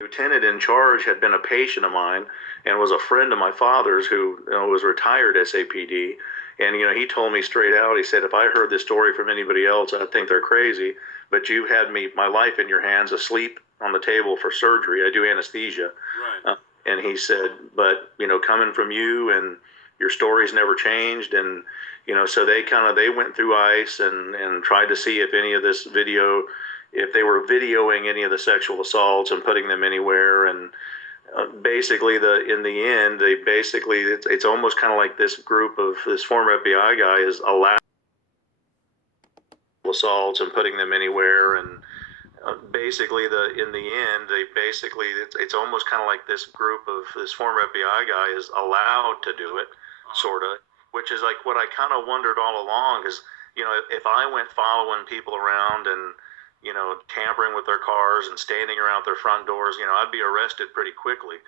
Lieutenant in charge had been a patient of mine and was a friend of my father's who was retired SAPD. And, he told me straight out, he said, if I heard this story from anybody else, I'd think they're crazy. But you had my life in your hands, asleep on the table for surgery. I do anesthesia. Right. And he said, but, coming from you and your story's never changed. And, so they went through ICE and tried to see if any of this video, if they were videoing any of the sexual assaults and putting them anywhere. And basically, in the end, it's almost kind of like this former FBI guy is allowed assaults and putting them anywhere. And basically, in the end, it's almost kind of like this former FBI guy is allowed to do it, sort of, which is like what I kind of wondered all along. Is if I went following people around and tampering with their cars and standing around their front doors, I'd be arrested pretty quickly.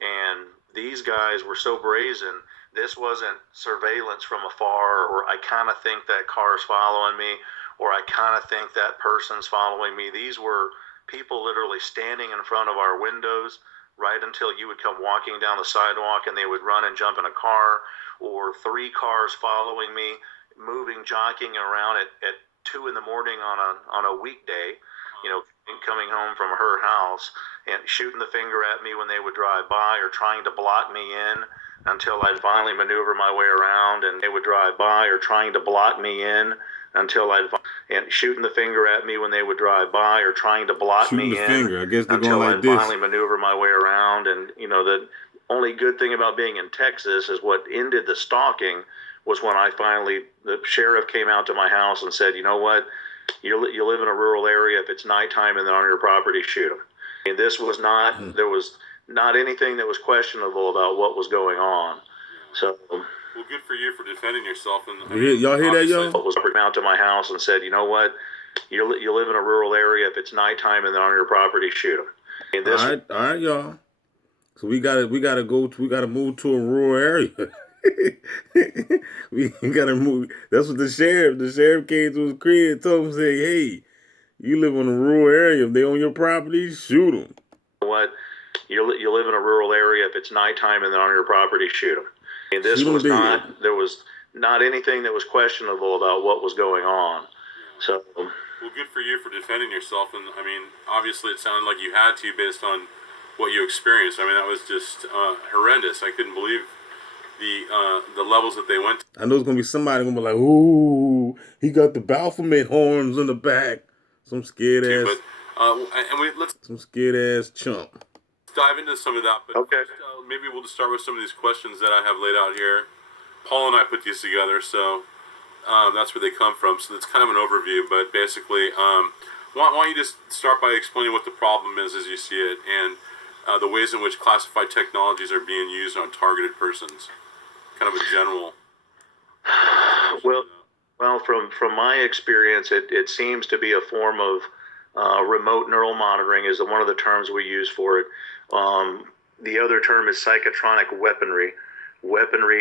And these guys were so brazen. This wasn't surveillance from afar, or I kind of think that car's following me, or I kind of think that person's following me. These were people literally standing in front of our windows right until you would come walking down the sidewalk, and they would run and jump in a car, or 3 cars following me, moving, jockeying around at 2 in the morning on a weekday, coming home from her house and shooting the finger at me when they would drive by, or trying to block me in until I'd finally maneuver my way around, and they would drive by, or trying to block me in until and shooting the finger at me when they would drive by, or trying to block Shooting me the in finger. I guess they're until going like I'd this. finally maneuver my way around. And the only good thing about being in Texas is what ended the stalking was when the sheriff came out to my house and said, you know what, you live in a rural area. If it's nighttime and they're on your property, shoot them. And this was not, there was not anything that was questionable about what was going on. So, well, good for you for defending yourself. And y'all hear that, y'all? Was out to my house and said, you know what, you live in a rural area. If it's nighttime and they're on your property, shoot them. And this, all right, y'all. So we gotta move to a rural area. We gotta move. That's what the sheriff came to his crib and told him, say, hey, you live in a rural area. If they on your property, shoot them. What? You live in a rural area. If it's nighttime and they're on your property, shoot them. And this Shoot 'em was dead. not, there was not anything that was questionable about what was going on. So, well, good for you for defending yourself. And obviously it sounded like you had to based on what you experienced. That was just horrendous. I couldn't believe the levels that they went to. I know it's gonna be somebody gonna be like, ooh, he got the Baphomet horns in the back. Some scared ass. Some scared ass chump. Dive into some of that. But okay. First, maybe we'll just start with some of these questions that I have laid out here. Paul and I put these together, so that's where they come from. So it's kind of an overview, but basically, why don't you just start by explaining what the problem is as you see it, and the ways in which classified technologies are being used on targeted persons. Kind of a general. Well, from my experience, it seems to be a form of remote neural monitoring is one of the terms we use for it. The other term is psychotronic weaponry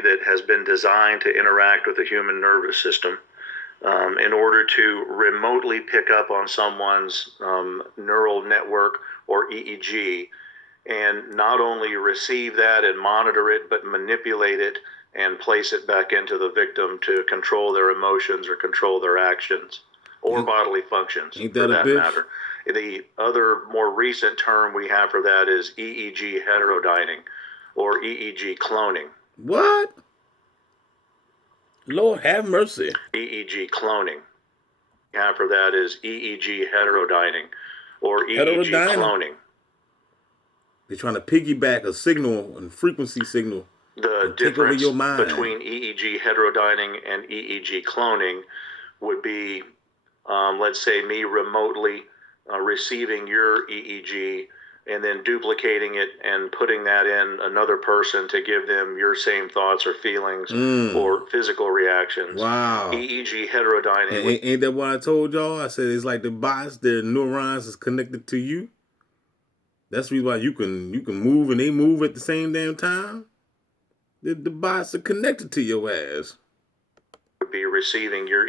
that has been designed to interact with the human nervous system in order to remotely pick up on someone's neural network or EEG, and not only receive that and monitor it, but manipulate it and place it back into the victim to control their emotions or control their actions or bodily functions, ain't for that that matter. The other more recent term we have for that is EEG heterodyning or EEG cloning. What? Lord have mercy. EEG cloning. We have for that is EEG heterodyning or EEG cloning. They're trying to piggyback a signal and frequency signal. The difference between EEG heterodyning and EEG cloning would be, let's say, me remotely receiving your EEG and then duplicating it and putting that in another person to give them your same thoughts or feelings or physical reactions. Wow. EEG heterodyning. Ain't that what I told y'all? I said it's like the bots, their neurons is connected to you. That's the reason why you can move and they move at the same damn time. The bots are connected to your ass. Would be receiving your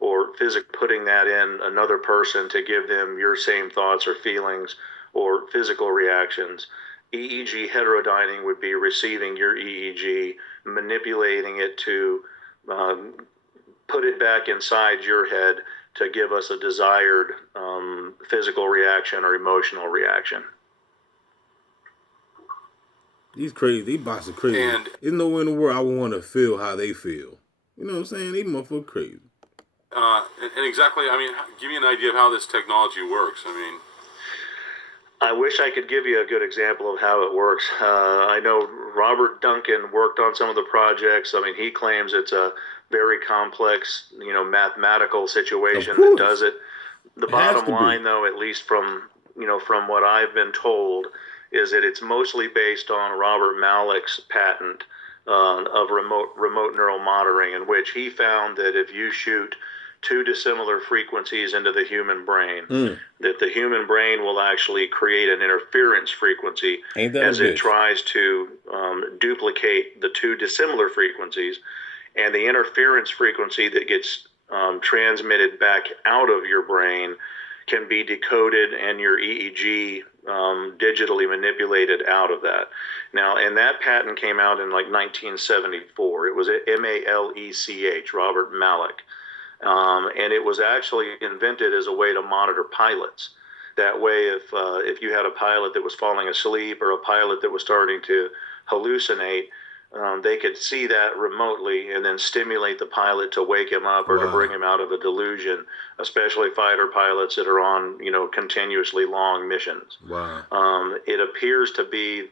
or putting that in another person to give them your same thoughts or feelings or physical reactions. EEG heterodyning would be receiving your EEG, manipulating it to put it back inside your head to give us a desired physical reaction or emotional reaction. These crazy, these bots are crazy. And there's nowhere in the world I would want to feel how they feel. You know what I'm saying? These motherfuckers crazy. And exactly, I mean, give me an idea of how this technology works. I mean, I wish I could give you a good example of how it works. I know Robert Duncan worked on some of the projects. I mean, he claims it's a very complex, mathematical situation that does it. The bottom line, though, at least from what I've been told, is that it's mostly based on Robert Malik's patent of remote neural monitoring, in which he found that if you shoot two dissimilar frequencies into the human brain, that the human brain will actually create an interference frequency as it tries to duplicate the two dissimilar frequencies, and the interference frequency that gets transmitted back out of your brain can be decoded and your EEG digitally manipulated out of that. Now, and that patent came out in like 1974. It was Malech, Robert Malik. And it was actually invented as a way to monitor pilots. That way, if you had a pilot that was falling asleep or a pilot that was starting to hallucinate, they could see that remotely and then stimulate the pilot to wake him up or to bring him out of a delusion, especially fighter pilots that are on, continuously long missions. It appears to be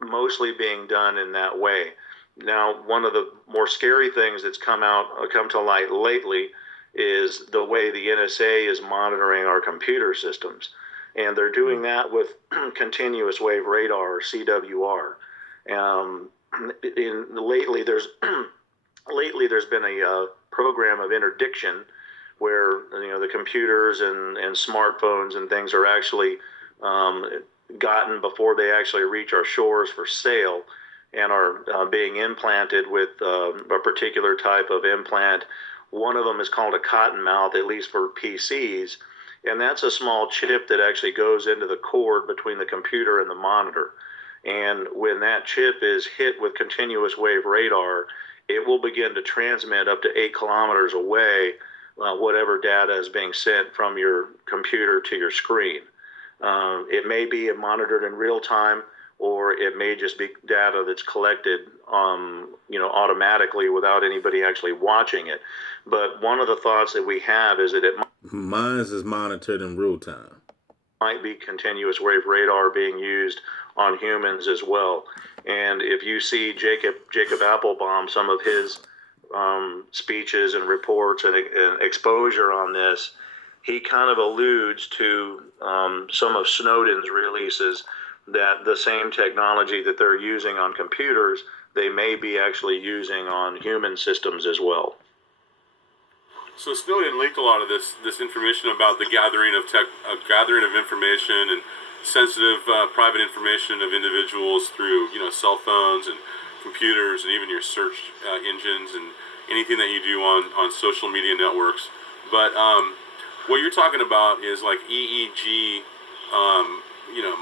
mostly being done in that way. Now, one of the more scary things that's come to light lately is the way the NSA is monitoring our computer systems. And they're doing that with continuous wave radar, or CWR. Lately, there's been a program of interdiction where the computers and smartphones and things are actually gotten before they actually reach our shores for sale, and are being implanted with a particular type of implant. One of them is called a cottonmouth, at least for PCs, and that's a small chip that actually goes into the cord between the computer and the monitor. And when that chip is hit with continuous wave radar, it will begin to transmit up to 8 kilometers away whatever data is being sent from your computer to your screen. It may be monitored in real time, or it may just be data that's collected, automatically without anybody actually watching it. But one of the thoughts that we have is that mine is monitored in real time. Might be continuous wave radar being used on humans as well. And if you see Jacob Applebaum, some of his speeches and reports and exposure on this, he kind of alludes to some of Snowden's releases, that the same technology that they're using on computers, they may be actually using on human systems as well. So Snowden leaked a lot of this information about the gathering of information and sensitive private information of individuals through cell phones and computers and even your search engines and anything that you do on social media networks. But what you're talking about is like EEG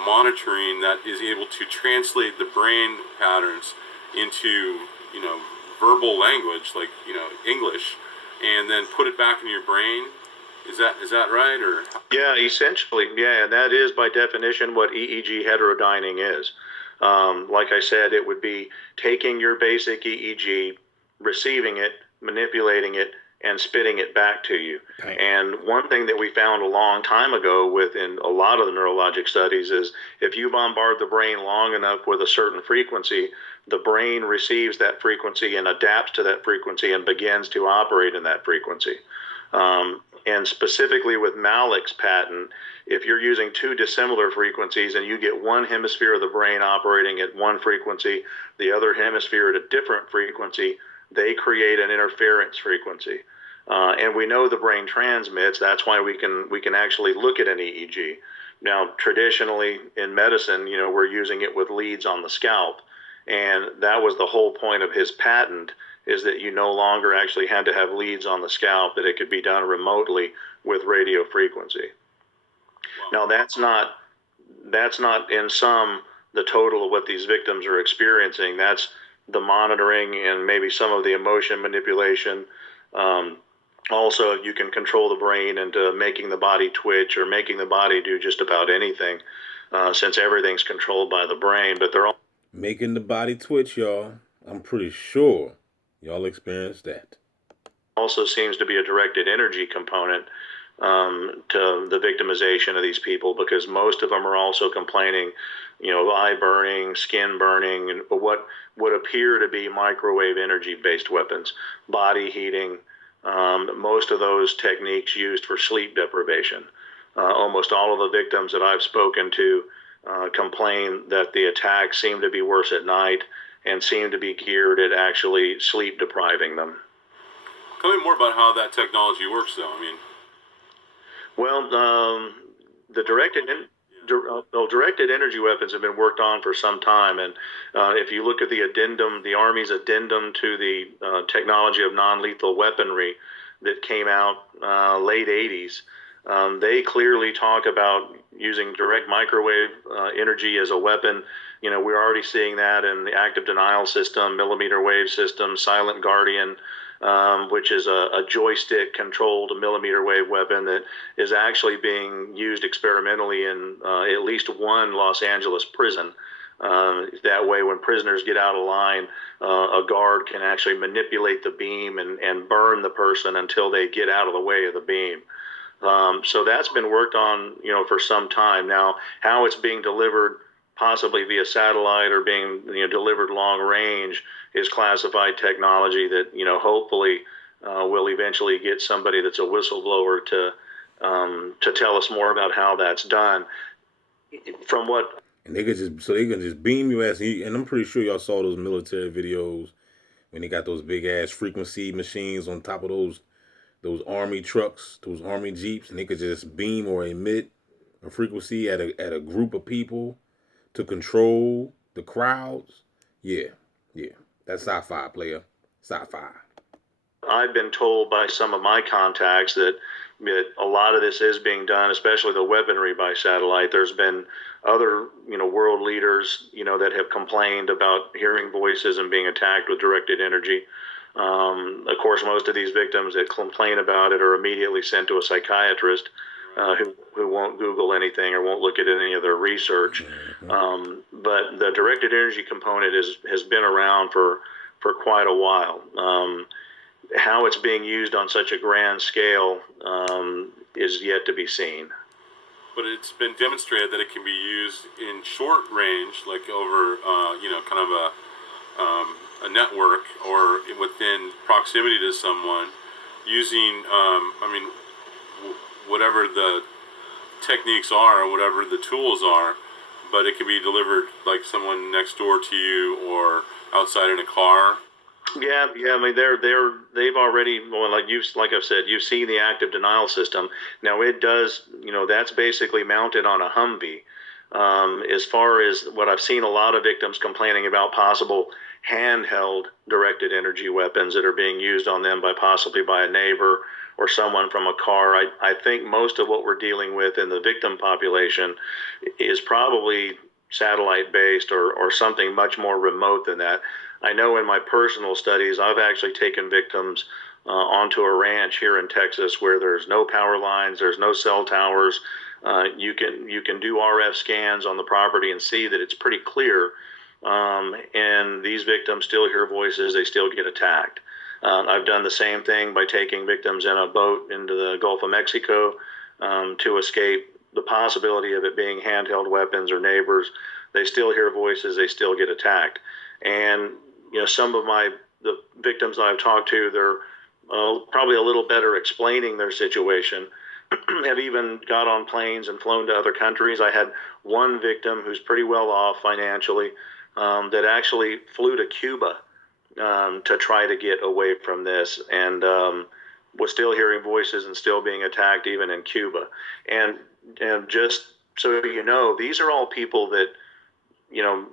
monitoring that is able to translate the brain patterns into verbal language, like English, and then put it back in your brain. Is that right? Or yeah, essentially, yeah, and that is by definition what EEG heterodyning is. Like I said, it would be taking your basic EEG, receiving it, manipulating it, and spitting it back to you. Right. And one thing that we found a long time ago within a lot of the neurologic studies is if you bombard the brain long enough with a certain frequency, the brain receives that frequency and adapts to that frequency and begins to operate in that frequency. And specifically with Malik's patent, if you're using two dissimilar frequencies and you get one hemisphere of the brain operating at one frequency, the other hemisphere at a different frequency, they create an interference frequency. And we know the brain transmits. That's why we can actually look at an EEG. Now, traditionally in medicine, we're using it with leads on the scalp. And that was the whole point of his patent, is that you no longer actually had to have leads on the scalp, that it could be done remotely with radio frequency. Wow. Now, that's not that's not in sum the total of what these victims are experiencing. That's the monitoring and maybe some of the emotion manipulation. Um, Also, you can control the brain into making the body twitch or making the body do just about anything, since everything's controlled by the brain. But they're all Making the body twitch, y'all. I'm pretty sure y'all experienced that. also seems to be a directed energy component to the victimization of these people, because most of them are also complaining, eye burning, skin burning, and what would appear to be microwave energy based weapons, body heating. Most of those techniques used for sleep deprivation. Almost all of the victims that I've spoken to complain that the attacks seem to be worse at night and seem to be geared at actually sleep depriving them. Tell me more about how that technology works, though. I mean, Well, the directed energy weapons have been worked on for some time, and if you look at the addendum, the Army's addendum to the technology of non-lethal weaponry that came out late '80s, they clearly talk about using direct microwave energy as a weapon. We're already seeing that in the active denial system, millimeter wave system, Silent Guardian, which is a joystick controlled millimeter wave weapon that is actually being used experimentally in at least one Los Angeles prison. That way, when prisoners get out of line, a guard can actually manipulate the beam and burn the person until they get out of the way of the beam. So that's been worked on, for some time now. How it's being delivered, possibly via satellite or being, delivered long range, is classified technology that, hopefully will eventually get somebody that's a whistleblower to tell us more about how that's done. From what And they can just beam your ass. And I'm pretty sure y'all saw those military videos when they got those big ass frequency machines on top of those army trucks, those army jeeps, and they could just beam or emit a frequency at a group of people to control the crowds. Yeah, yeah, that's sci-fi, player. Sci-fi. I've been told by some of my contacts that a lot of this is being done, especially the weaponry, by satellite. There's been other, world leaders, that have complained about hearing voices and being attacked with directed energy. Of course, most of these victims that complain about it are immediately sent to a psychiatrist who won't Google anything or won't look at any of their research. But the directed energy component has been around for quite a while. How it's being used on such a grand scale is yet to be seen. but it's been demonstrated that it can be used in short range, like over, kind of a network or within proximity to someone, using, whatever the techniques are or whatever the tools are, but it can be delivered like someone next door to you or outside in a car. Yeah. I mean, they've already, well, like I've said, you've seen the active denial system. Now it does, that's basically mounted on a Humvee. As far as what I've seen, a lot of victims complaining about possible handheld directed energy weapons that are being used on them possibly by a neighbor or someone from a car. I think most of what we're dealing with in the victim population is probably satellite based or something much more remote than that. I know in my personal studies, I've actually taken victims onto a ranch here in Texas where there's no power lines, there's no cell towers. You can do RF scans on the property and see that it's pretty clear. And these victims still hear voices, they still get attacked. I've done the same thing by taking victims in a boat into the Gulf of Mexico to escape the possibility of it being handheld weapons or neighbors. They still hear voices, they still get attacked. And some of the victims that I've talked to, they're probably a little better explaining their situation. Have even got on planes and flown to other countries. I had one victim who's pretty well off financially that actually flew to Cuba to try to get away from this, and was still hearing voices and still being attacked even in Cuba. And just so you know, these are all people that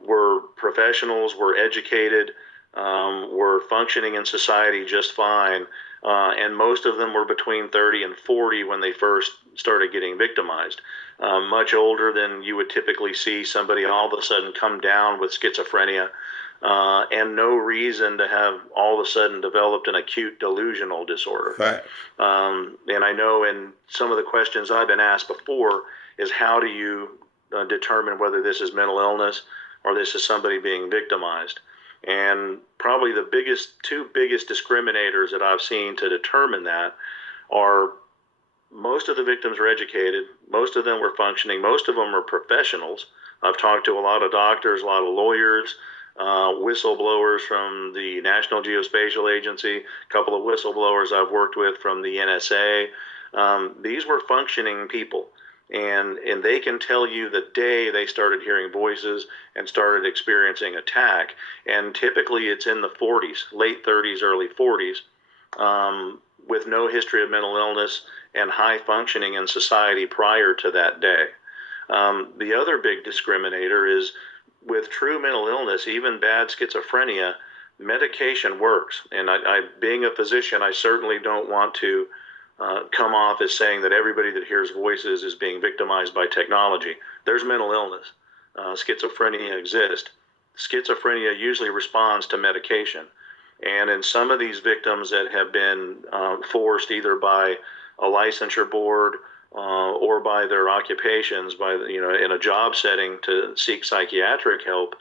were professionals, were educated, were functioning in society just fine, and most of them were between 30 and 40 when they first started getting victimized. much older than you would typically see somebody all of a sudden come down with schizophrenia, and no reason to have all of a sudden developed an acute delusional disorder. Facts. And I know in some of the questions I've been asked before is how do you determine whether this is mental illness or this is somebody being victimized? And probably the two biggest discriminators that I've seen to determine that are most of the victims are educated, most of them were functioning, most of them are professionals. I've talked to a lot of doctors, a lot of lawyers, whistleblowers from the National Geospatial Agency, a couple of whistleblowers I've worked with from the NSA. These were functioning people, and they can tell you the day they started hearing voices and started experiencing attack. And typically it's in the 40s, late 30s, early 40s, with no history of mental illness and high functioning in society prior to that day. The other big discriminator is with true mental illness, even bad schizophrenia, medication works. And being a physician, I certainly don't want to come off as saying that everybody that hears voices is being victimized by technology. There's mental illness. Schizophrenia exists. Schizophrenia usually responds to medication. And in some of these victims that have been forced either by a licensure board or by their occupations, in a job setting to seek psychiatric help,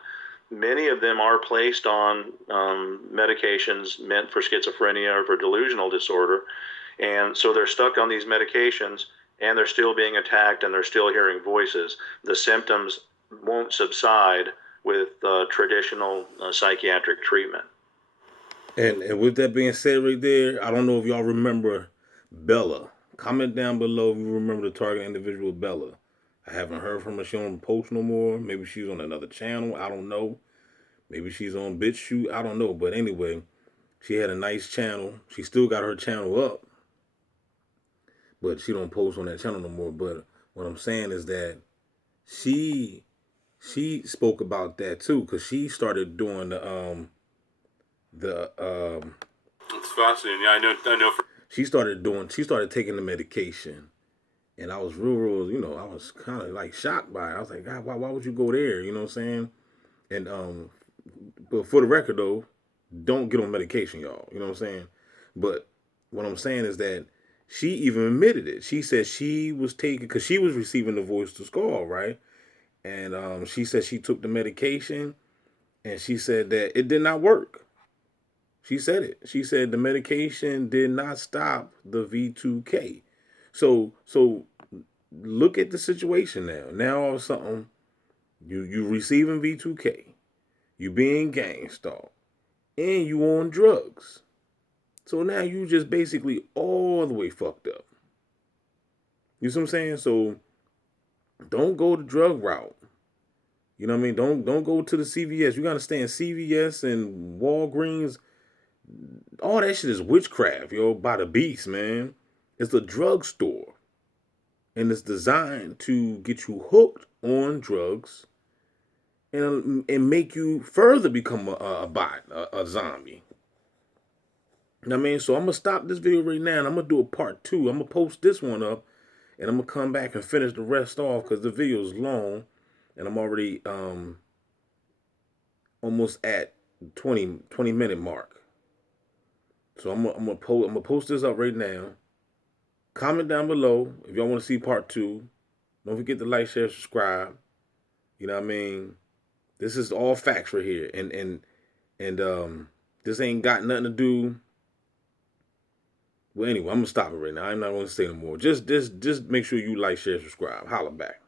many of them are placed on medications meant for schizophrenia or for delusional disorder. And so they're stuck on these medications and they're still being attacked and they're still hearing voices. The symptoms won't subside with traditional psychiatric treatment. And with that being said right there, I don't know if y'all remember Bella. Comment down below if you remember the target individual Bella. I haven't heard from her. She don't post no more. Maybe she's on another channel. I don't know. Maybe she's on BitChute. I don't know. But anyway, she had a nice channel. She still got her channel up. But she don't post on that channel no more. But what I'm saying is that she spoke about that too, because she started doing It's fascinating. Yeah, I know. She started taking the medication, and I was real, I was kind of like shocked by it. I was like, God, why would you go there? You know what I'm saying? And but for the record though, don't get on medication, y'all. You know what I'm saying? But what I'm saying is that she even admitted it. She said she was taking, because she was receiving the voice to skull, right? And she said she took the medication, and she said that it did not work. She said it. She said the medication did not stop the V2K. So look at the situation now. Now all of a sudden, you receiving V2K, you being gang stalked, and you on drugs. So now you just basically all the way fucked up. You see what I'm saying? So don't go the drug route. You know what I mean? Don't go to the CVS. You gotta stay in CVS and Walgreens. All that shit is witchcraft, yo, by the beast, man. It's a drugstore. And it's designed to get you hooked on drugs and make you further become a bot, a zombie. You know what I mean? So I'm going to stop this video right now and I'm going to do a part 2. I'm going to post this one up and I'm going to come back and finish the rest off because the video is long and I'm already almost at 20 minute mark. So I'm gonna post this up right now. Comment down below if y'all want to see part 2. Don't forget to like, share, subscribe. You know what I mean? This is all facts right here, and this ain't got nothing to do. Well, anyway, I'm gonna stop it right now. I'm not gonna say no more. Just make sure you like, share, subscribe. Holla back.